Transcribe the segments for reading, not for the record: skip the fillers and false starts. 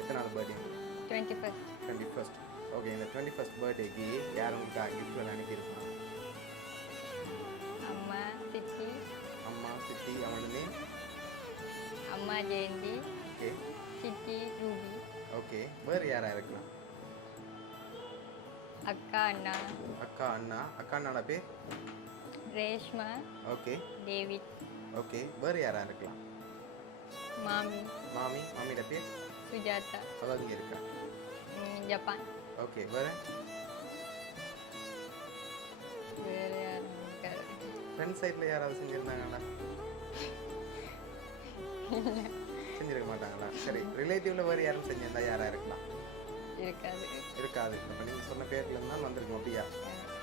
எத்தனாவது birthday? 21st. 21st. Okay, இந்த 21st பர்த்டேக்கு யார் உங்களுக்கு கிஃப்ட்கள் அனுப்பியிருப்பாங்க? அம்மா, சித்தி. அம்மா, சித்தி, அவனோட நேம்? அம்மா ஜெயந்தி, ஓகே சித்தி ரூபி, ஓகே. வேறு யாராக இருக்கலாம்? அக்கா அண்ணா, அக்கா, அண்ணா. அக்கா அண்ணாட பேர்? Reshma, okay David, okay. வேறு யாராக இருக்கலாம்? மாமி, மாமி. மாமியோட பேர்? சுஜாதா, அவள் இங்கே இருக்கா. ஜப்பான். ஓகே. வேறு வேறு யாரும் இருக்காது. ஃப்ரெண்ட் சைடில் யாராவது செஞ்சுருந்தாங்களா? செஞ்சிருக்க மாட்டாங்களா? சரி, ரிலேட்டிவ்ல வேறு யாரும் செஞ்சிருந்தா யாராக இருக்கலாம்? இருக்காது. இருக்காது. இப்போ நீங்கள் சொன்ன பேர்லேருந்து தான் வந்திருக்கோம் அப்படியா?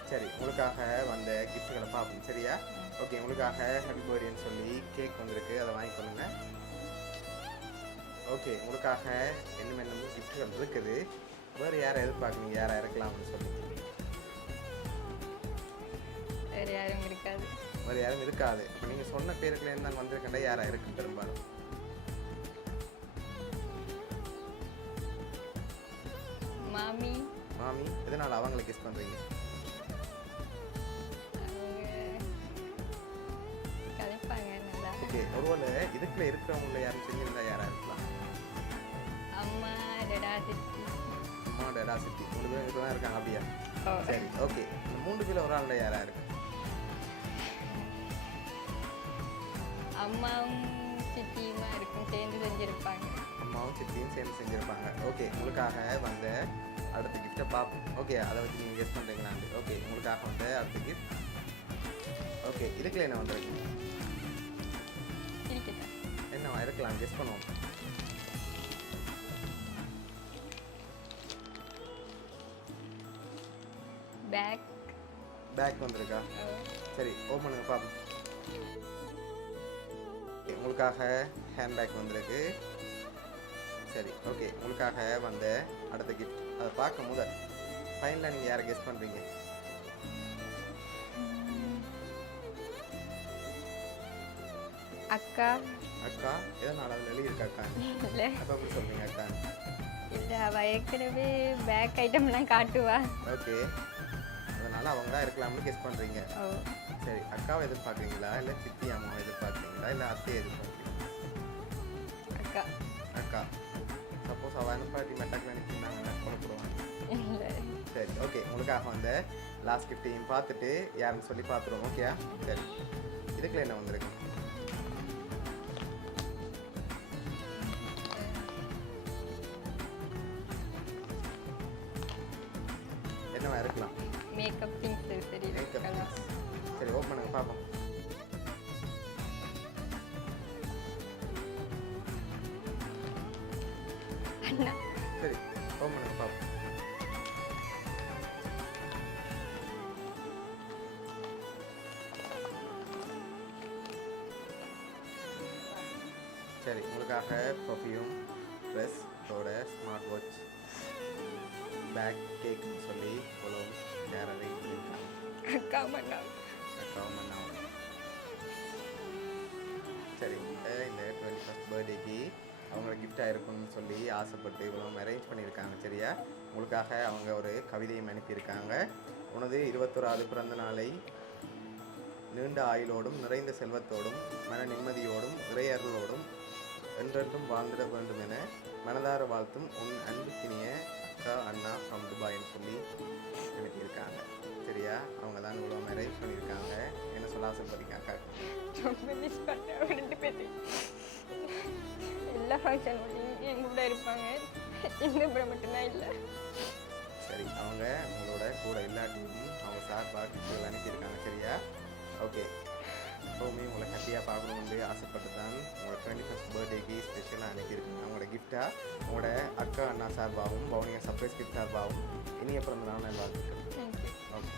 சரி, உங்களுக்காக வந்த கிஃப்ட்டுகளை பார்ப்போம் சரியா? ஓகே, உங்களுக்காக ஹாப்பி பர்த்டேன்னு சொல்லி கேக் வந்திருக்கு, அதை வாங்கிக்கொள்ளுங்க. ஓகே, உங்களுக்காக என்னென்ன கிஃப்ட்டுகள் இருக்குது. வேறு யாரை எதிர்பார்க்குறீங்க, யாராக இருக்கலாம்னு சொல்லி? வேறு யாரும் இருக்காது. வேறு யாரும் இருக்காது. இப்போ நீங்கள் சொன்ன பேருக்குலேருந்து தான் வந்திருக்கேன்டா, யாராக இருக்கு பெரும்பாலும்? மாமி. மாமி. எதனால் அவங்களை கிஸ் பண்ணுறீங்க? அவங்க கதைப்பாங்க நல்லா. ஓகே, ஒருவேளை இதுக்குள்ள இருக்கிறவங்கள யாரும் செஞ்சிருந்தா யாராக இருக்கலாம்? அம்மா, டடா, சித்தி. அம்மா, டேடா, சித்தி. 3 பேர் இப்போ தான் இருக்காங்க அப்படியா? ஓ. சரி, ஓகே. இந்த 3 பேர் ஒரு ஆளில் யாராக இருக்கு? அம்மாவும் சித்தியுமா இருக்கும், சேர்ந்து செஞ்சுருப்பாங்க. அம்மாவும் சித்தியும் சேர்ந்து செஞ்சுருப்பாங்க. ஓகே, உங்களுக்காக வந்த அடுத்த கிஃப்ட்டை பார்ப்போம். ஓகே, அதை வச்சு நீங்கள் கெஸ் பண்ணுறீங்களாண்டு. ஓகே, உங்களுக்காக வந்த அடுத்த கிஃப்ட். ஓகே, இதுக்குள்ள என்ன வந்துருக்கு? இருக்கட்டா. என்னவா இருக்கலாம்? கெஸ் பண்ணுவோம். பேக். பேக் வந்திருக்கா? சரி, ஓப்பன் பண்ணுங்க பார்ப்போம். உங்களுக்காக ஹேண்ட்பேக் வந்திருக்கு. சரி, ஓகே. உங்களுக்காக வந்த அடுத்த கிஃப்ட், அதை பார்க்கும் போது ஃபைனலாக நீங்கள் யாரை கெஸ் பண்ணுறீங்க? அக்கா. அக்கா. எதனால் அதில் எழுதியிருக்கா அக்கா? இல்லை அப்போ எப்படி சொல்கிறீங்க அக்கா? இல்லை, அவள் ஏற்கனவே பேக் ஐட்டம்லாம் காட்டுவா. ஓகே, அதனால் அவங்க தான் இருக்கலாம்னு கெஸ் பண்ணுறீங்க. ஓ. சரி, அக்காவை எதிர்பார்க்குறீங்களா, இல்லை சித்தி அம்மாவை எதிர்பார்க்குறீங்களா, இல்லை அத்தையை எதிர்பார்க்குறீங்களா? அக்கா. அக்கா. சப்போஸ் அவள் அனுப்பாட்டி மெட்டாக்கில் அனுப்பியிருந்தாங்கன்னா கொலைப்படுவாங்க. இல்லை. சரி, ஓகே. உங்களுக்காக வந்த லாஸ்ட் கிஃப்டையும் பார்த்துட்டு யாருன்னு சொல்லி பார்த்துருவோம். ஓகே. சரி, இதுக்குள்ள என்ன வந்திருக்கு? என்னவா இருக்கலாம்? மேக்கப் திங்ஸ் சரி மேக்கப். இருக்கலாம். சரி, ஓப்பன் பண்ணுங்க பார்ப்போம். அண்ணா. சரி, ஓப்பன் பண்ணுங்க பார்ப்போம். சரி, உங்களுக்காக பர்ஃப்யூம், ட்ரெஸ், இதோட ஸ்மார்ட் வாட்ச், பேக், கேக்னு சொல்லி இவ்வளோ வேறு அரேஞ்ச் பண்ணியிருக்காங்க. அக்கா பண்ணா. அக்காவும் அண்ணாவும். சரி, இந்த 21st பர்த்டேக்கு அவங்களோட கிஃப்டாக இருக்கும்னு சொல்லி ஆசைப்பட்டு இவ்வளோ அரேஞ்ச் பண்ணியிருக்காங்க சரியா? உங்களுக்காக அவங்க ஒரு கவிதையும் அனுப்பியிருக்காங்க. உனது 21வது பிறந்த நாளை நீண்ட ஆயுளோடும் நிறைந்த செல்வத்தோடும் மன நிம்மதியோடும் இறையர்களோடும் என்றென்றும் வாழ்ந்திட வேண்டும் என மனதார வாழ்த்தும் உன் அன்புக்கினிய அக்கா அண்ணா ஃப்ரம் துபாய்னு சொல்லி அனுப்பியிருக்காங்க சரியா? அவங்க தான் இவ்வளோ அரேஞ்ச் பண்ணியிருக்காங்க. என்ன சொல்ல ஆசைப்படுறீங்க அக்கா? ரொம்ப மிஸ் பண்ணேன் அவங்க 2 பேர்த்தையும். எல்லா ஃபங்க்ஷனும் என் கூட இருப்பாங்க, இந்த படம் மட்டும்தான் இல்லை. சரி, அவங்க உங்களோட கூட இல்லாட்டியும் அவங்க சார்பாக கிஃப்ட்டுகள் அனுப்பியிருக்காங்க சரியா? ஓகே, எப்போவுமே உங்களை ஹாப்பியாக பார்க்கணுன்னு ஆசைப்பட்டு தான் உங்களோட 21st பர்த்டேக்கு ஸ்பெஷலாக அனுப்பியிருக்காங்க. அவங்களோட கிஃப்டாக உங்களோட அக்கா அண்ணா சார்பாகவும் பவுனியா சர்ப்ரைஸ் கிஃப்ட் சார்பாகவும் இனிய பிறந்த நாள் நல்வாழ்த்துக்கள். தேங்க்யூ. ஓகே.